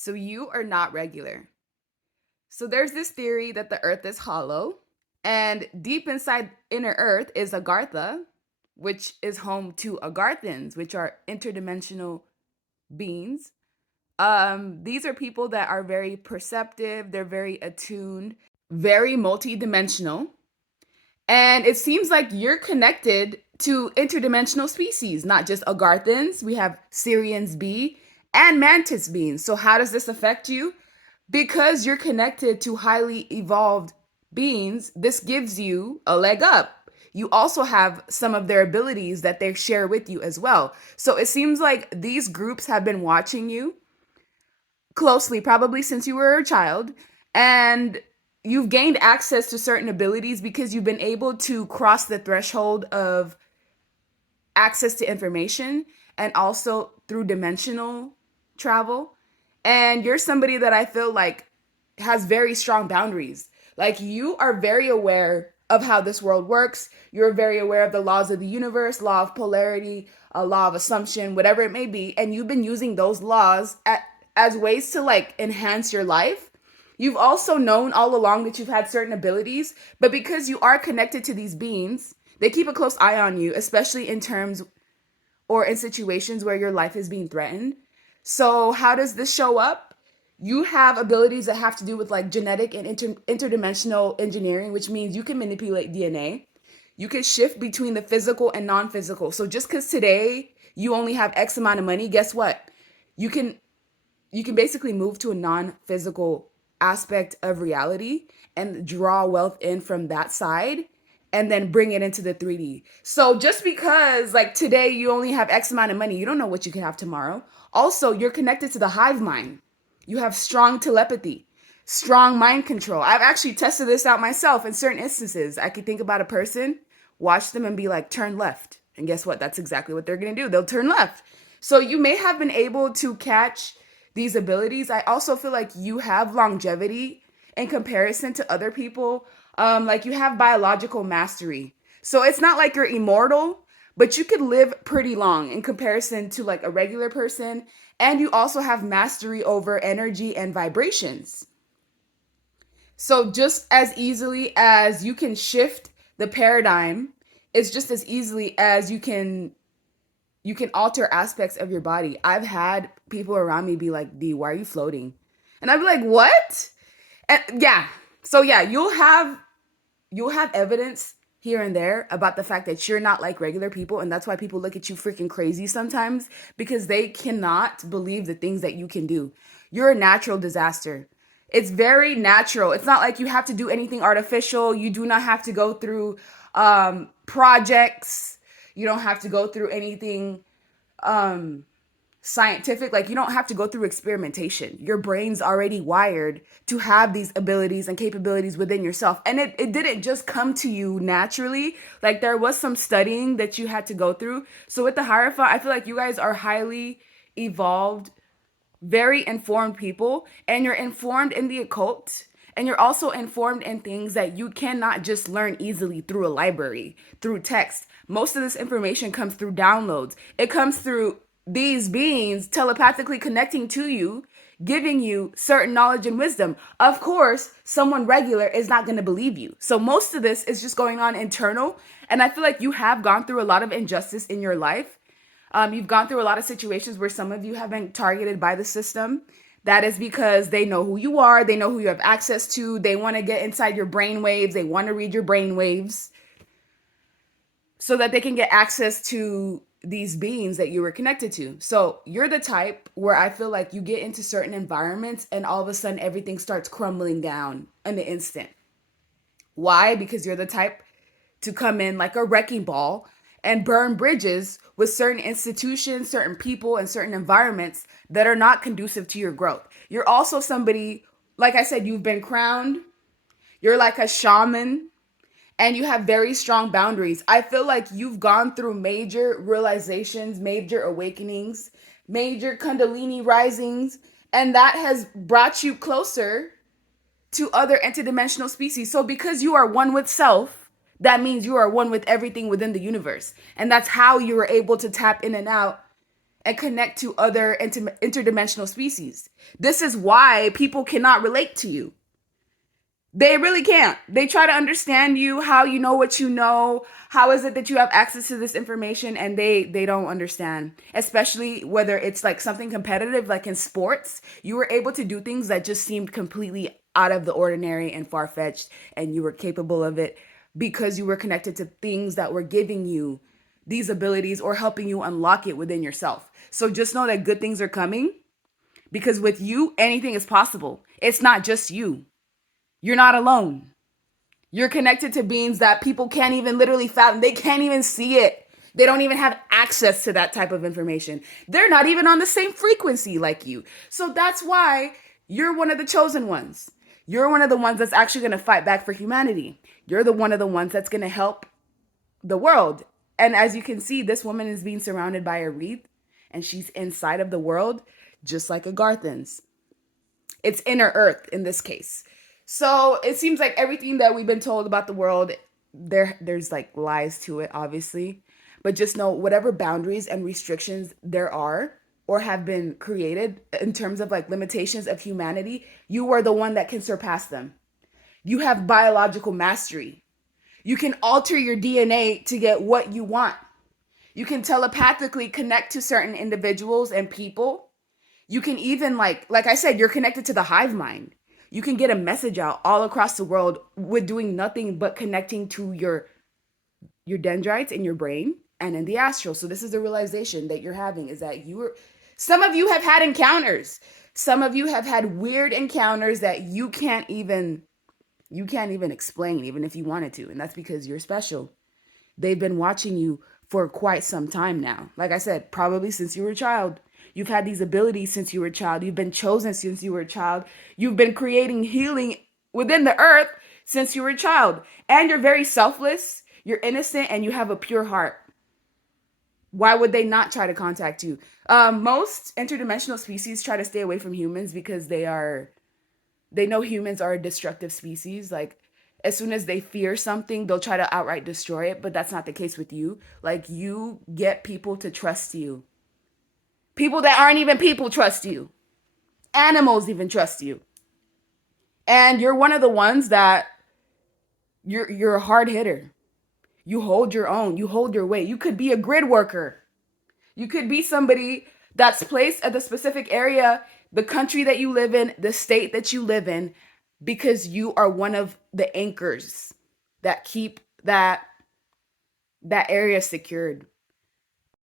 So you are not regular. So there's this theory that the earth is hollow, and deep inside inner earth is Agartha, which is home to Agarthans, which are interdimensional beings. These are people that are very perceptive, they're very attuned, very multidimensional. And it seems like you're connected to interdimensional species, not just Agarthans. We have Syrians B and Mantis beings. So how does this affect you? Because you're connected to highly evolved beings, this gives you a leg up. You also have some of their abilities that they share with you as well. So it seems like these groups have been watching you closely, probably since you were a child, and you've gained access to certain abilities because you've been able to cross the threshold of access to information and also through dimensional travel. And you're somebody that I feel like has very strong boundaries. Like you are very aware of how this world works. You're very aware of the laws of the universe, law of polarity, a law of assumption, whatever it may be. And you've been using those laws as ways to like enhance your life. You've also known all along that you've had certain abilities, but because you are connected to these beings, they keep a close eye on you, especially in terms or in situations where your life is being threatened. So, how does this show up? You have abilities that have to do with like genetic and interdimensional engineering, which means you can manipulate DNA. You can shift between the physical and non-physical. So just because today you only have X amount of money, guess what? You can you can basically move to a non-physical aspect of reality and draw wealth in from that side and then bring it into the 3D. So just because like today you only have X amount of money, you don't know what you can have tomorrow. Also, you're connected to the hive mind. You have strong telepathy, strong mind control. I've actually tested this out myself in certain instances. I could think about a person, watch them and be like, turn left. And guess what? That's exactly what they're going to do. They'll turn left. So you may have been able to catch these abilities. I also feel like you have longevity in comparison to other people. Like you have biological mastery. So it's not like you're immortal, but you could live pretty long in comparison to like a regular person. And you also have mastery over energy and vibrations. So just as easily as you can shift the paradigm, it's just as easily as you can alter aspects of your body. I've had people around me be like, "D, why are you floating?" And I'd be like, "What?" And yeah. So yeah, you'll have evidence here and there about the fact that you're not like regular people, and that's why people look at you freaking crazy sometimes because they cannot believe the things that you can do. You're a natural disaster. It's very natural. It's not like you have to do anything artificial. You do not have to go through projects. You don't have to go through anything um scientific. Like you don't have to go through experimentation. Your brain's already wired to have these abilities and capabilities within yourself, and it didn't just come to you naturally. Like there was some studying that you had to go through. So with the Hierophant, I feel like you guys are highly evolved, very informed people, and you're informed in the occult, and you're also informed in things that you cannot just learn easily through a library, through text. Most of this information comes through downloads. It comes through these beings telepathically connecting to you, giving you certain knowledge and wisdom. Of course, someone regular is not going to believe you. So most of this is just going on internal. And I feel like you have gone through a lot of injustice in your life. You've gone through a lot of situations where some of you have been targeted by the system. That is because they know who you are, they know who you have access to, they want to get inside your brain waves, they want to read your brain waves so that they can get access to these beings that you were connected to. So you're the type where I feel like you get into certain environments and all of a sudden everything starts crumbling down in the instant. Why? Because you're the type to come in like a wrecking ball and burn bridges with certain institutions, certain people, and certain environments that are not conducive to your growth. You're also somebody, like I said, you've been crowned. You're like a shaman and you have very strong boundaries. I feel like you've gone through major realizations, major awakenings, major Kundalini risings, and that has brought you closer to other interdimensional species. So because you are one with self, that means you are one with everything within the universe. And that's how you were able to tap in and out and connect to other interdimensional species. This is why people cannot relate to you. They really can't. They try to understand you, how you know what you know, how is it that you have access to this information, and they don't understand. Especially whether it's like something competitive, like in sports, you were able to do things that just seemed completely out of the ordinary and far-fetched, and you were capable of it because you were connected to things that were giving you these abilities or helping you unlock it within yourself. So just know that good things are coming, because with you, anything is possible. It's not just you. You're not alone. You're connected to beings that people can't even literally fathom. They can't even see it. They don't even have access to that type of information. They're not even on the same frequency like you. So that's why you're one of the chosen ones. You're one of the ones that's actually going to fight back for humanity. You're the one of the ones that's going to help the world. And as you can see, this woman is being surrounded by a wreath, and she's inside of the world, just like a Garthan's. It's inner earth in this case. So it seems like everything that we've been told about the world, there's like lies to it, obviously. But just know whatever boundaries and restrictions there are or have been created in terms of like limitations of humanity, you are the one that can surpass them. You have biological mastery. You can alter your DNA to get what you want. You can telepathically connect to certain individuals and people. You can even like I said, you're connected to the hive mind. You can get a message out all across the world with doing nothing but connecting to your dendrites in your brain and in the astral. So this is the realization that you're having, is that some of you have had encounters. Some of you have had weird encounters that you can't even explain, even if you wanted to. And that's because you're special. They've been watching you for quite some time now. Like I said, probably since you were a child. You've had these abilities since you were a child. You've been chosen since you were a child. You've been creating healing within the earth since you were a child. And you're very selfless, you're innocent, and you have a pure heart. Why would they not try to contact you? Most interdimensional species try to stay away from humans because they know humans are a destructive species. Like, as soon as they fear something, they'll try to outright destroy it. But that's not the case with you. Like, you get people to trust you. People that aren't even people trust you. Animals even trust you. And you're one of the ones that you're a hard hitter. You hold your own. You hold your weight. You could be a grid worker. You could be somebody that's placed at the specific area, the country that you live in, the state that you live in, because you are one of the anchors that keep that area secured.